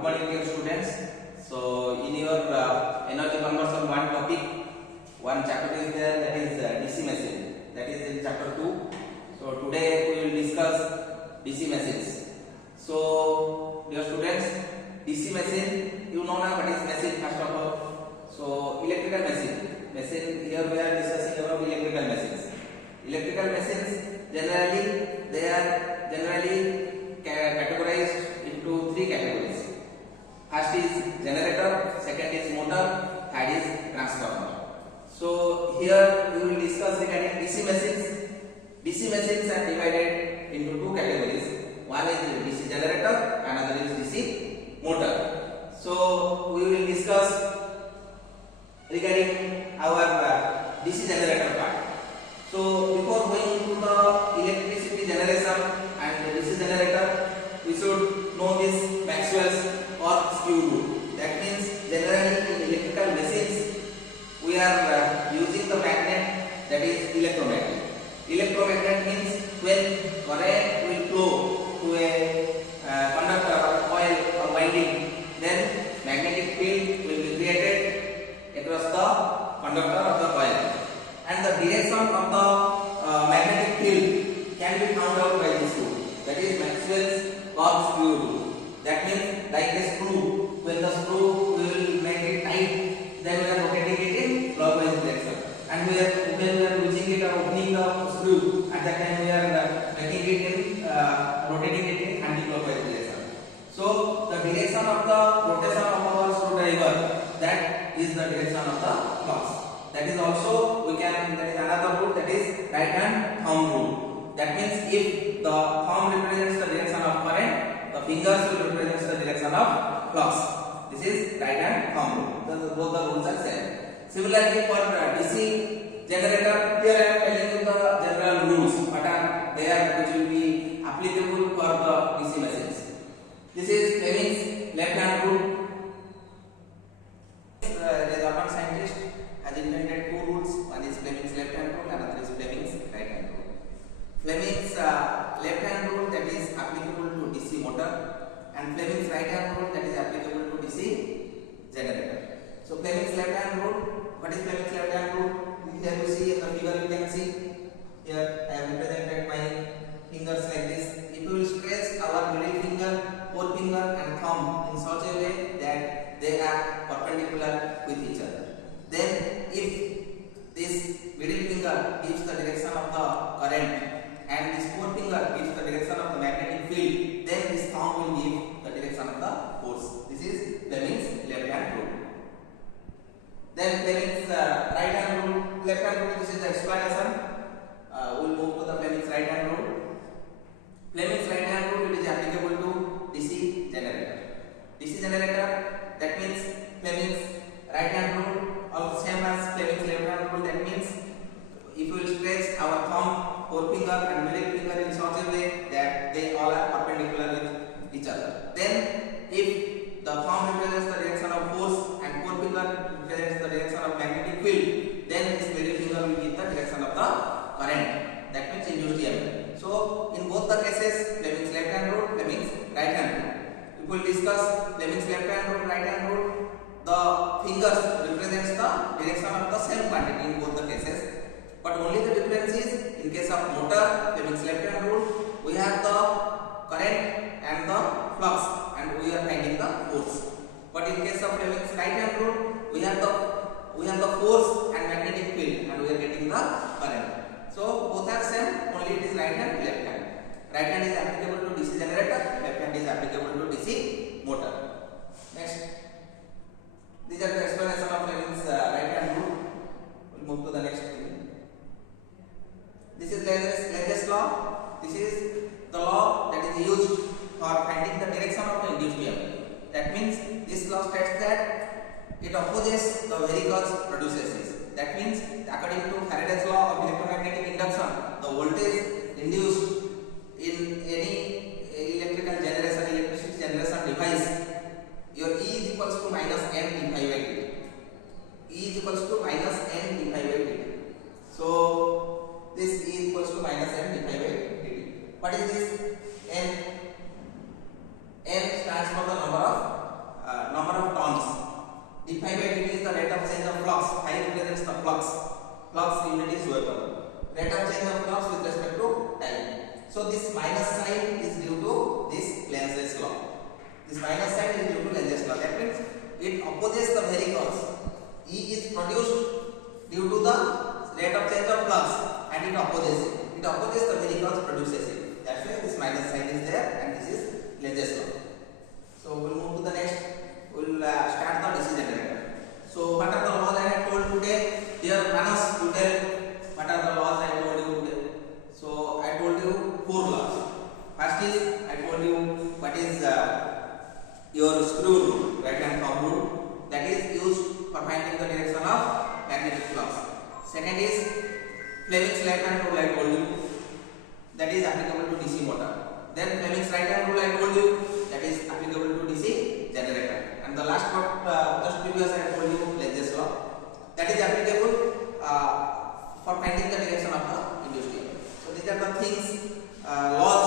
Good morning dear students. So in your energy conversion one topic, one chapter is there, that is DC machine. That is in chapter 2. So today we will discuss DC machines. So dear students, DC machine, you know now what is machine first of all. So electrical machine here we are discussing about electrical machines. Electrical machines they are generally categorized into three categories. First is generator, second is motor, third is transformer. So here we will discuss regarding DC machines. DC machines are divided into two categories. One is DC generator, another is DC motor. So we will discuss regarding our DC generator part. So before going to the electricity generation and the DC generator, we should know this Maxwell's or skew rule. That means generally in electrical machines we are using the magnet, that is electromagnet. Electromagnet means when current will flow to a conductor or coil or winding, then magnetic field will be created across the conductor of the coil, and the direction of the magnetic field can be found out by this rule, that is Maxwell's curve skew rule. That means like a screw, when the screw will make it tight, then we are rotating it in clockwise direction, and when we are losing it or opening the screw, at that time we are making it in rotating it in anti-clockwise direction. So the direction of the rotation of our screwdriver, that is the direction of the flux. That is also that is another rule, that is right hand thumb rule. That means if the thumb represents the direction of current, the fingers will represent the direction of flux. This is right hand thumb rule. Both the rules are same. Similarly for DC generator, here I am telling you the general rules, but they are which will be applicable for the DC machines. This is Fleming's left hand rule. The German scientist has invented two rules. One is Fleming's left hand rule, another is Fleming's right hand rule. Fleming's left hand rule, that is applicable to DC motor, and Fleming's right hand rule, that is applicable to DC generator. So Fleming's left hand rule, what is Fleming's left hand rule? Here you see in the figure, you can see here I have represented my fingers like this. If you will stretch our middle finger, forefinger and thumb in such a way that they are perpendicular with each other, then if this middle finger gives the direction of the current and this forefinger gives the direction of the magnetic field, then this thumb will give the direction of the force. This is Fleming's left hand rule. Then Fleming's right hand rule, left hand rule, this is the explanation. We will move to the Fleming's right hand rule. Fleming's right hand rule, it is applicable to DC generator. DC generator, that means Fleming's right hand rule, also same as Fleming's left hand rule. That means if we will stretch our thumb, forefinger and middle finger in such a way that they all are perpendicular with each other, then if the thumb represents the direction of force and forefinger represents the direction of magnetic field, then this middle finger will give the direction of the current, that means induced EMF. So in both the cases, Fleming's left hand rule, Fleming's right hand rule. If we will discuss Fleming's left hand rule, right hand rule, the fingers represents the direction of the same quantity in both the cases, but only the difference is in case of motor, Fleming's left hand rule, we have the current and the flux and we are finding the force. But in case of Fleming's right hand rule, we have the force and magnetic field and we are getting the current. So both are same, only it is right hand, left hand. Right hand is applicable to DC generator, left hand is applicable to DC motor. Next, these are the explanation of Fleming's right hand rule. We will move to the next thing. This is Lenz's law. This is the law that is used for finding the direction of the induced EMF. That means this law states that it opposes the very cause produces this. That means according to Faraday's law of electromagnetic induction, the voltage induced in any electricity generation device, your E is equals to minus m d phi by dt. E is equals to minus m d phi by dt. So this E is equals to minus m d phi by dt. What is this? N stands for the number of flux unit is Weber. Rate of change of flux with respect to time. So this minus sign is due to this Lenz's law. This minus sign is due to Lenz's law. That means it opposes the varicals. E is produced due to the rate of change of flux and it opposes it. It opposes the varicals, produces it. That's why this minus sign is there and this is Lenz's law. So we'll move to the next. We'll start the DC generator. So what are the laws I have told today? Here Manas, you tell what are the laws I told you today. So I told you 4 laws. First is I told you what is your screw rule, right hand thumb rule, that is used for finding the direction of magnetic flux. Second is Fleming's left hand rule, I told you, that is applicable to DC motor. Then Fleming's right hand rule, I told you, that is applicable to DC generator. And the last part, just previous I told you, Lenz's law, that is applicable for finding the direction of the induced EMF. So these are the things, laws